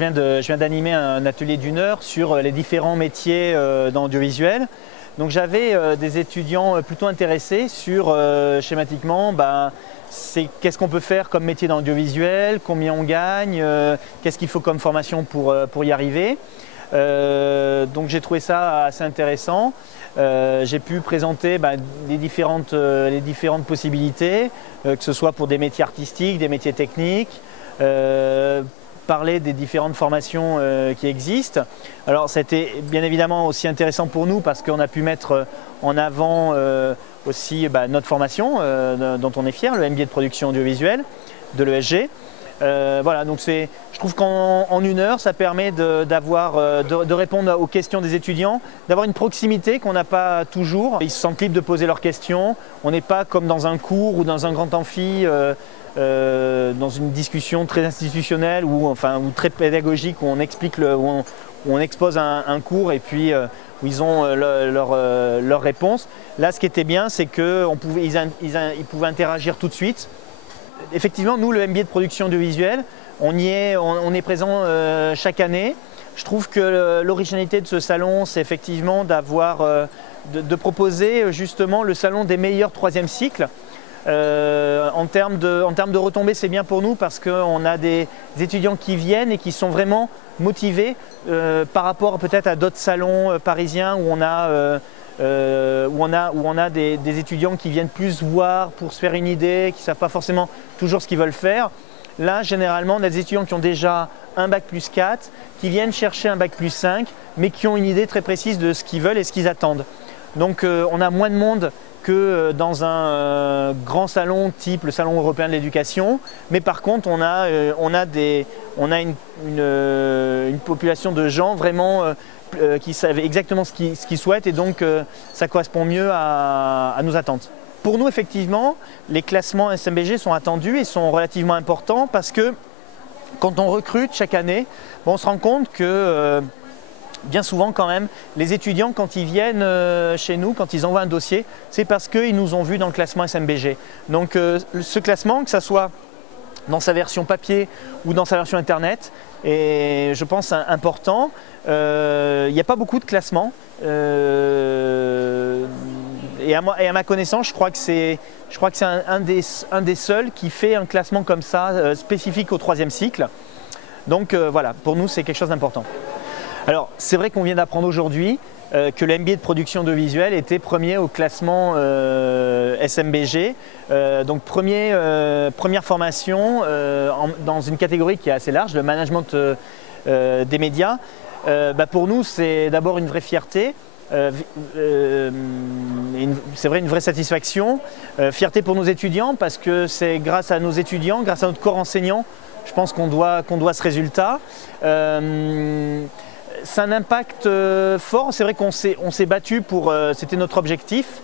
je viens d'animer un atelier d'1 heure sur les différents métiers dans l'audiovisuel. Donc j'avais des étudiants plutôt intéressés sur schématiquement qu'est-ce qu'on peut faire comme métier dans l'audiovisuel, combien on gagne, qu'est-ce qu'il faut comme formation pour y arriver. Donc j'ai trouvé ça assez intéressant. J'ai pu présenter les différentes possibilités, que ce soit pour des métiers artistiques, des métiers techniques, parler des différentes formations qui existent. Alors c'était bien évidemment aussi intéressant pour nous parce qu'on a pu mettre en avant aussi notre formation dont on est fier, le MBA de production audiovisuelle de l'ESG. Voilà, donc je trouve qu'en 1 heure, ça permet de répondre aux questions des étudiants, d'avoir une proximité qu'on n'a pas toujours. Ils se sentent libres de poser leurs questions. On n'est pas comme dans un cours ou dans un grand amphi, dans une discussion très institutionnelle ou très pédagogique où on explique, où on expose un cours et puis où ils ont leur réponse. Là, ce qui était bien, c'est qu'ils pouvaient interagir tout de suite. Effectivement, nous, le MBA de production audiovisuelle, on est présent chaque année. Je trouve que l'originalité de ce salon, c'est effectivement de proposer justement le salon des meilleurs 3e cycles. En termes de retombées, c'est bien pour nous parce qu'on a des étudiants qui viennent et qui sont vraiment motivés par rapport peut-être à d'autres salons parisiens où on a des étudiants qui viennent plus voir pour se faire une idée, qui ne savent pas forcément toujours ce qu'ils veulent faire. Là, généralement, on a des étudiants qui ont déjà un bac plus 4, qui viennent chercher un bac plus 5, mais qui ont une idée très précise de ce qu'ils veulent et ce qu'ils attendent. Donc on a moins de monde que dans un grand salon type le Salon européen de l'éducation, mais par contre on a une population de gens vraiment qui savent exactement ce qu'ils souhaitent et donc ça correspond mieux à nos attentes. Pour nous, effectivement, les classements SMBG sont attendus et sont relativement importants parce que quand on recrute chaque année, on se rend compte que bien souvent quand même, les étudiants quand ils viennent chez nous, quand ils envoient un dossier, c'est parce qu'ils nous ont vus dans le classement SMBG. Donc ce classement, que ce soit dans sa version papier ou dans sa version internet, est je pense important. Il n'y a pas beaucoup de classements et à ma connaissance, je crois que c'est un des seuls qui fait un classement comme ça spécifique au 3e cycle. Donc voilà, pour nous c'est quelque chose d'important. Alors, c'est vrai qu'on vient d'apprendre aujourd'hui que le MBA de production audiovisuelle était premier au classement SMBG. Donc, première formation dans une catégorie qui est assez large, le management des médias. Pour nous, c'est d'abord une vraie fierté. C'est vrai, une vraie satisfaction. Fierté pour nos étudiants parce que c'est grâce à nos étudiants, grâce à notre corps enseignant, je pense qu'on doit ce résultat. C'est un impact fort, c'est vrai qu'on s'est battu pour, c'était notre objectif.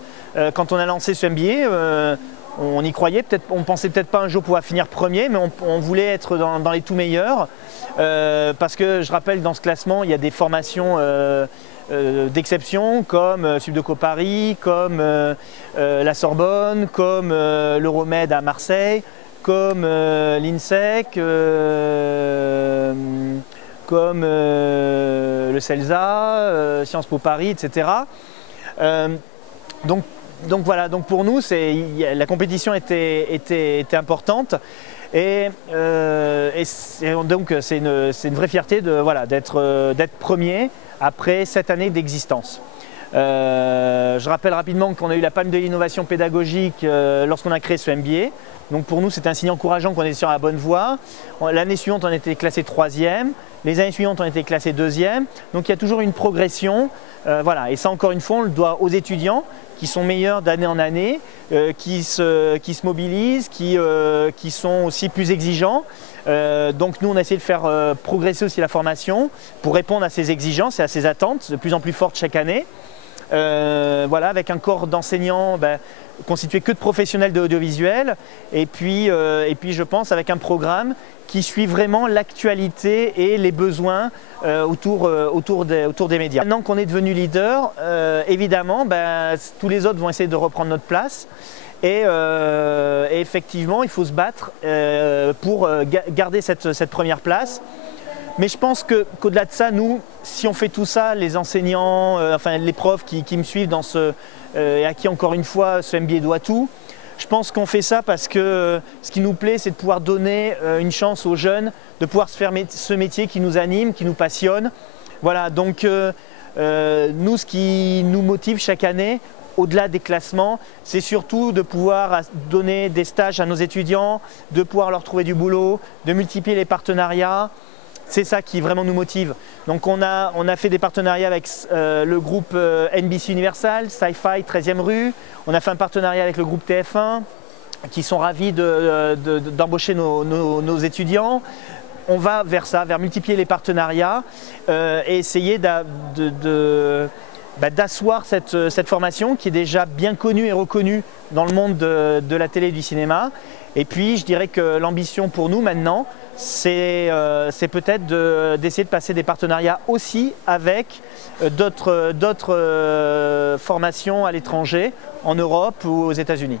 Quand on a lancé ce MBA, on y croyait, on pensait peut-être pas un jour pouvoir finir premier, mais on voulait être dans les tout meilleurs. Parce que je rappelle, dans ce classement, il y a des formations d'exception comme Subdeco Paris, comme la Sorbonne, comme l'Euromed à Marseille, comme l'INSEC, comme le CELSA, Sciences Po Paris, etc. Donc voilà, donc pour nous, la compétition était importante et donc c'est une vraie fierté d'être premier après 7 années d'existence. Je rappelle rapidement qu'on a eu la palme de l'innovation pédagogique lorsqu'on a créé ce MBA. Donc pour nous, c'est un signe encourageant qu'on est sur la bonne voie. L'année suivante, on a été classé 3e. Les années suivantes, on a été classé 2e. Donc il y a toujours une progression. Voilà. Et ça, encore une fois, on le doit aux étudiants qui sont meilleurs d'année en année, qui se mobilisent, qui sont aussi plus exigeants. Donc nous, on a essayé de faire progresser aussi la formation pour répondre à ces exigences et à ces attentes de plus en plus fortes chaque année. Voilà, avec un corps d'enseignants constitué que de professionnels de l'audiovisuel et puis je pense avec un programme qui suit vraiment l'actualité et les besoins autour des médias. Maintenant qu'on est devenu leader, évidemment, tous les autres vont essayer de reprendre notre place et effectivement, il faut se battre pour garder cette première place. Mais je pense qu'au-delà de ça, nous, si on fait tout ça, les enseignants, enfin les profs qui me suivent dans et à qui encore une fois ce MBA doit tout, je pense qu'on fait ça parce que ce qui nous plaît, c'est de pouvoir donner une chance aux jeunes, de pouvoir se faire ce métier qui nous anime, qui nous passionne. Voilà, donc nous, ce qui nous motive chaque année, au-delà des classements, c'est surtout de pouvoir donner des stages à nos étudiants, de pouvoir leur trouver du boulot, de multiplier les partenariats. C'est ça qui vraiment nous motive. Donc on a fait des partenariats avec le groupe NBC Universal, Sci-Fi 13e rue. On a fait un partenariat avec le groupe TF1 qui sont ravis d'embaucher nos étudiants. On va vers ça, vers multiplier les partenariats et essayer d'asseoir cette formation qui est déjà bien connue et reconnue dans le monde de la télé et du cinéma. Et puis je dirais que l'ambition pour nous maintenant, c'est peut-être d'essayer de passer des partenariats aussi avec d'autres formations à l'étranger, en Europe ou aux États-Unis.